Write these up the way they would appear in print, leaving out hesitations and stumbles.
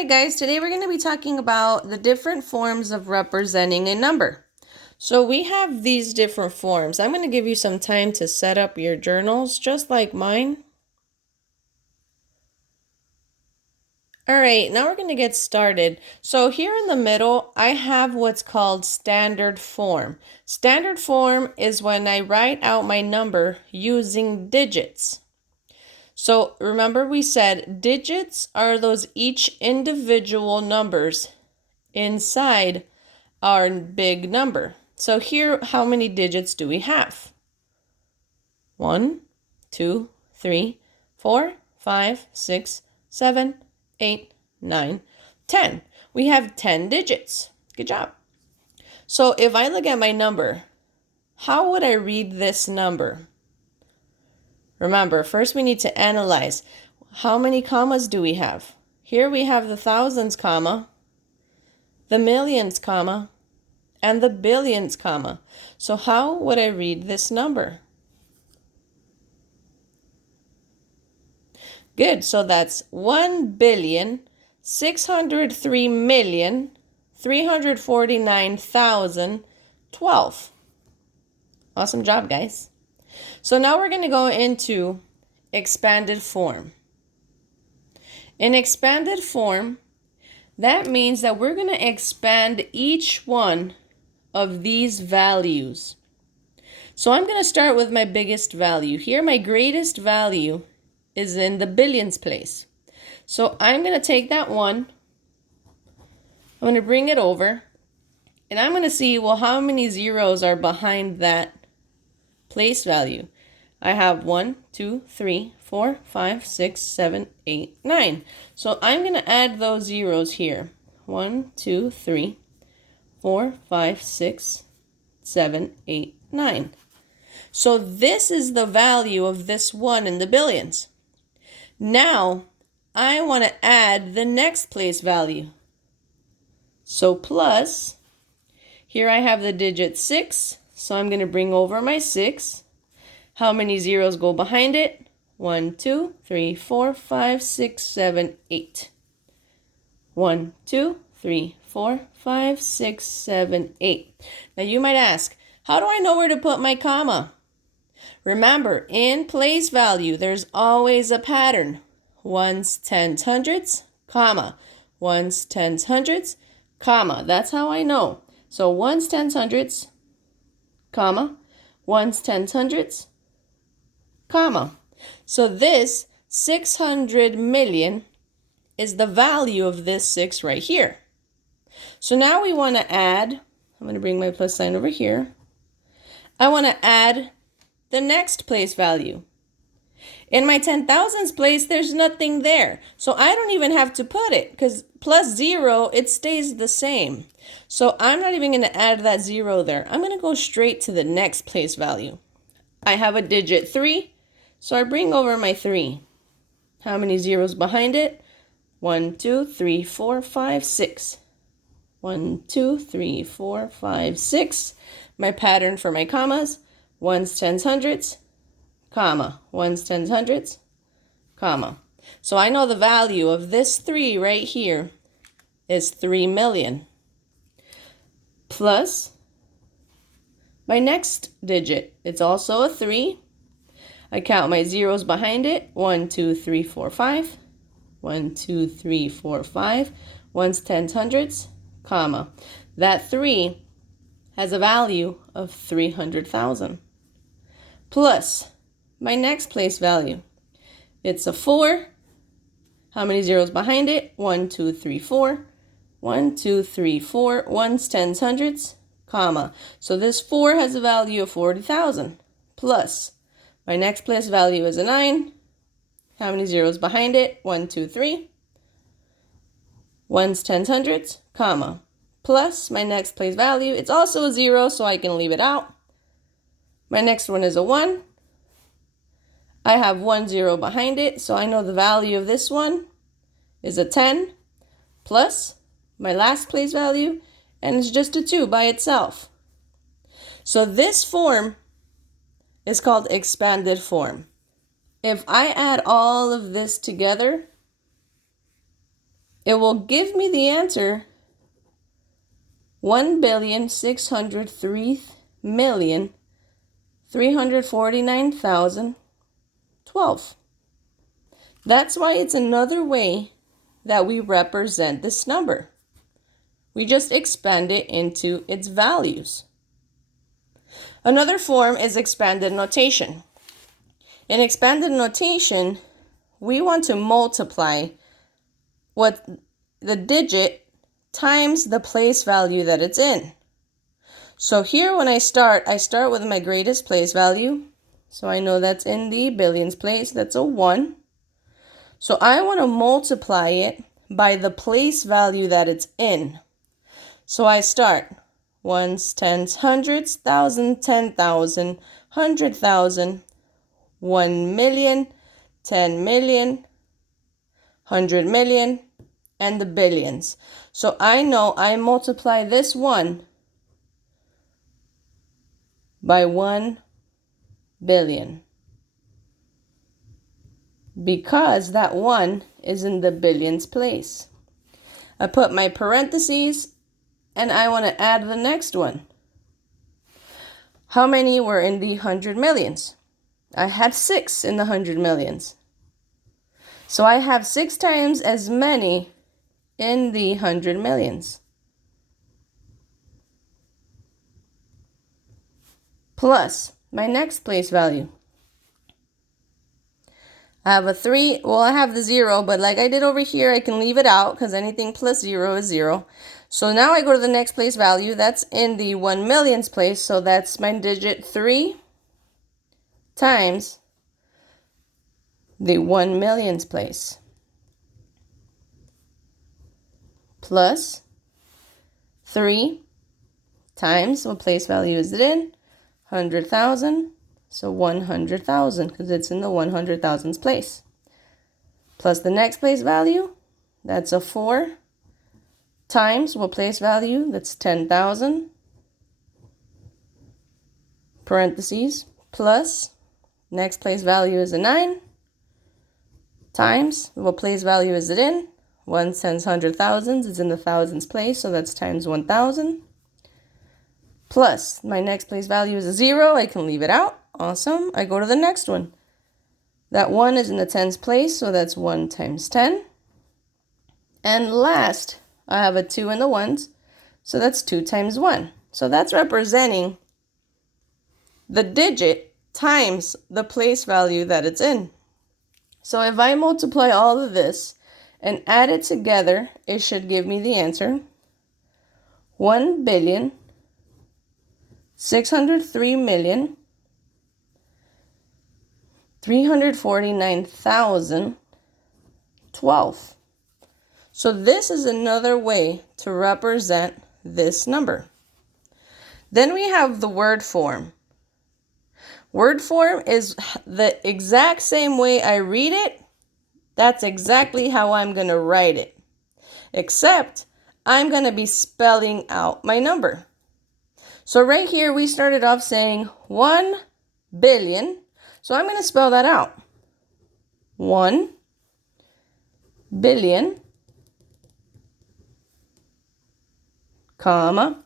Alright guys, today we're going to be talking about the different forms of representing a number. So we have these different forms. I'm going to give you some time to set up your journals just like mine. Alright, now we're going to get started. So here in the middle, I have what's called standard form. Standard form is when I write out my number using digits. So remember we said digits are those each individual numbers inside our big number. So here, how many digits do we have? 1, 2, 3, 4, 5, 6, 7, 8, 9, 10. We have 10 digits. Good job. So if I look at my number, how would I read this number? Remember, first we need to analyze. How many commas do we have? Here we have the thousands comma, the millions comma, and the billions comma. So how would I read this number? Good, so that's 1,603,349,012. Awesome job, guys. So now we're going to go into expanded form. In expanded form, that means that we're going to expand each one of these values. So I'm going to start with my biggest value. Here, my greatest value is in the billions place. So I'm going to take that 1. I'm going to bring it over. And I'm going to see, well, how many zeros are behind that place value? I have 1, 2, 3, 4, 5, 6, 7, 8, 9. So I'm going to add those zeros here. 1, 2, 3, 4, 5, 6, 7, 8, 9. So this is the value of this 1 in the billions. Now I want to add the next place value. So plus, here I have the digit 6. So I'm going to bring over my 6. How many zeros go behind it? 1, 2, 3, 4, 5, 6, 7, 8. 1, 2, 3, 4, 5, 6, 7, 8. Now you might ask, how do I know where to put my comma? Remember, in place value, there's always a pattern. Ones, tens, hundreds, comma. Ones, tens, hundreds, comma. That's how I know. So ones, tens, hundreds, comma. Ones, tens, hundreds, comma. So this 600 million is the value of this 6 right here. So now we want to add, I'm going to bring my plus sign over here. I want to add the next place value. In my 10,000s place, there's nothing there. So I don't even have to put it because plus 0, it stays the same. So I'm not even going to add that 0 there. I'm going to go straight to the next place value. I have a digit 3, so I bring over my 3. How many zeros behind it? 1, 2, 3, 4, 5, 6. 1, 2, 3, 4, 5, 6. My pattern for my commas, ones, tens, hundreds, comma. Ones, tens, hundreds, comma. So I know the value of this 3 right here is 3 million. Plus my next digit, it's also a 3. I count my zeros behind it. 1, 2, 3, 4, 5. 1, 2, 3, 4, 5. Ones, tens, hundreds, comma. That 3 has a value of 300,000. Plus my next place value. It's a 4. How many zeros behind it? 1, 2, 3, 4. 1, 2, 3, 4. Ones, tens, hundreds, comma. So this 4 has a value of 40,000. Plus my next place value is a 9. How many zeros behind it? 1, 2, 3. Ones, tens, hundreds, comma. Plus my next place value, it's also a 0, so I can leave it out. My next one is a 1. I have 1 0 behind it, so I know the value of this one is a 10. Plus my last place value, and it's just a 2 by itself. So this form is called expanded form. If I add all of this together, it will give me the answer 1,603,349,012. That's why it's another way that we represent this number. We just expand it into its values. Another form is expanded notation. In expanded notation, we want to multiply what the digit times the place value that it's in. So here when I start with my greatest place value. So I know that's in the billions place, that's a 1. So I want to multiply it by the place value that it's in. So I start ones, tens, hundreds, thousand, 10,000, 100,000, 1 million, 10 million, 100 million, and the billions. So I know I multiply this 1 by 1 billion because that 1 is in the billions place. I put my parentheses and I want to add the next one. How many were in the 100 millions? I had 6 in the 100 millions. So I have 6 times as many in the 100 millions. Plus my next place value. I have a 3, well I have the 0, but like I did over here, I can leave it out because anything plus 0 is 0. So now I go to the next place value, that's in the 1 millions place, so that's my digit 3 times the 1 millions place. Plus 3 times, what place value is it in? 100,000. So 100,000 because it's in the 100,000s place. Plus the next place value, that's a 4 times what place value? That's 10,000. Parentheses plus next place value is a 9 times what place value is it in? 1 tens, 100,000s is in the thousands place, so that's times 1,000. Plus my next place value is a 0. I can leave it out. Awesome. I go to the next one. That 1 is in the tens place, so that's 1 times 10. And last, I have a 2 in the ones, so that's 2 times 1. So that's representing the digit times the place value that it's in. So if I multiply all of this and add it together, it should give me the answer 1,603,349,012. So this is another way to represent this number. Then we have the word form. Word form is the exact same way I read it. That's exactly how I'm going to write it. Except I'm going to be spelling out my number. So right here we started off saying 1 billion. So I'm going to spell that out. 1 billion, comma,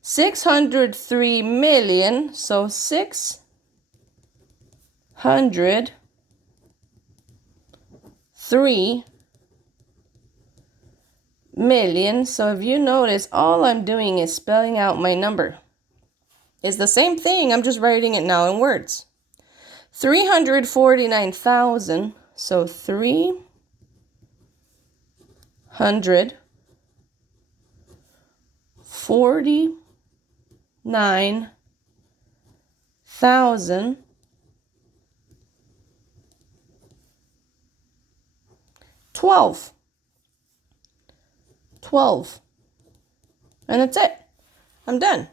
603 million, so 603 million. So if you notice, all I'm doing is spelling out my number. It's the same thing, I'm just writing it now in words. 349,000, so 349,000 12. And that's it. I'm done.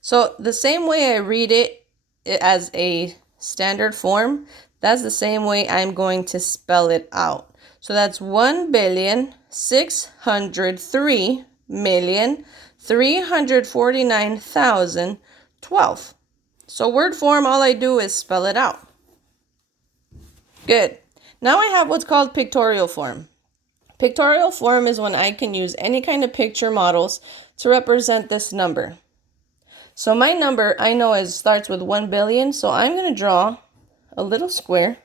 So the same way I read it as a standard form, that's the same way I'm going to spell it out. So that's 1,603,349,012. So word form, all I do is spell it out. Good. Now I have what's called pictorial form. Pictorial form is when I can use any kind of picture models to represent this number. So my number I know starts with 1 billion, so I'm going to draw a little square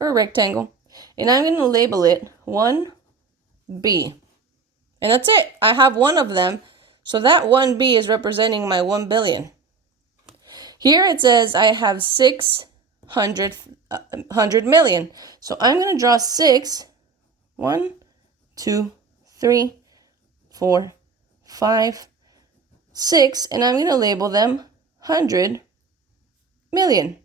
or a rectangle, and I'm going to label it 1B. And that's it. I have one of them, so that 1B is representing my 1 billion. Here it says I have 600 million. So I'm going to draw 6, 1, 2, 3, 4, 5, 6, and I'm going to label them 100 million.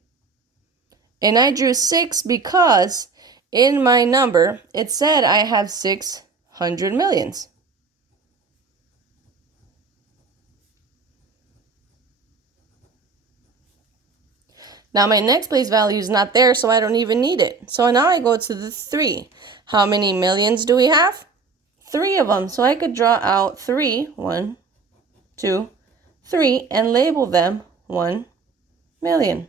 And I drew 6 because in my number, it said I have 600 millions. Now my next place value is not there, so I don't even need it. So now I go to the 3. How many millions do we have? 3 of them. So I could draw out 3, 1, 2, 3, and label them 1 million.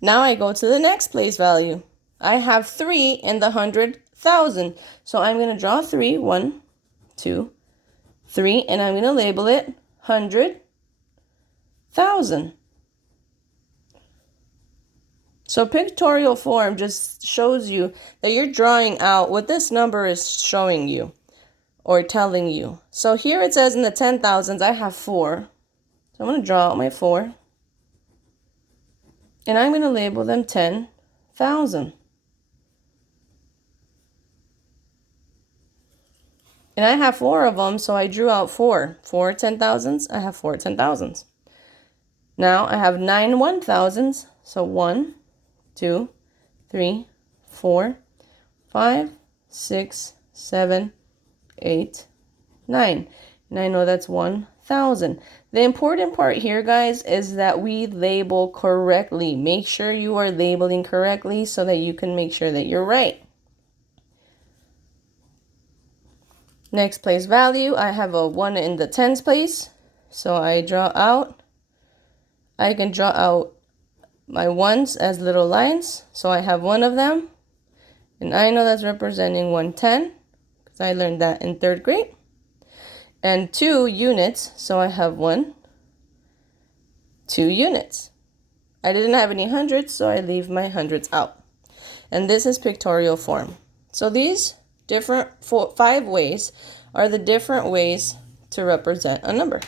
Now I go to the next place value. I have 3 in the 100,000. So I'm going to draw 3, 1, 2, 3, and I'm going to label it 100,000. So pictorial form just shows you that you're drawing out what this number is showing you or telling you. So here it says in the 10,000s, I have 4. So I'm going to draw out my 4. And I'm going to label them 10,000. And I have 4 of them, so I drew out 4. 4 10,000s, I have 4 10,000s. Now I have 9 1,000s, so 1, 2, 3, 4, 5, 6, 7, 8, 9. And I know that's 1,000. The important part here, guys, is that we label correctly. Make sure you are labeling correctly so that you can make sure that you're right. Next place value, I have a 1 in the tens place. So I can draw out my ones as little lines. So I have 1 of them. And I know that's representing 110 because I learned that in 3rd grade. And 2 units, so I have 2 units. I didn't have any hundreds, so I leave my hundreds out. And this is pictorial form. So these different 5 ways are the different ways to represent a number.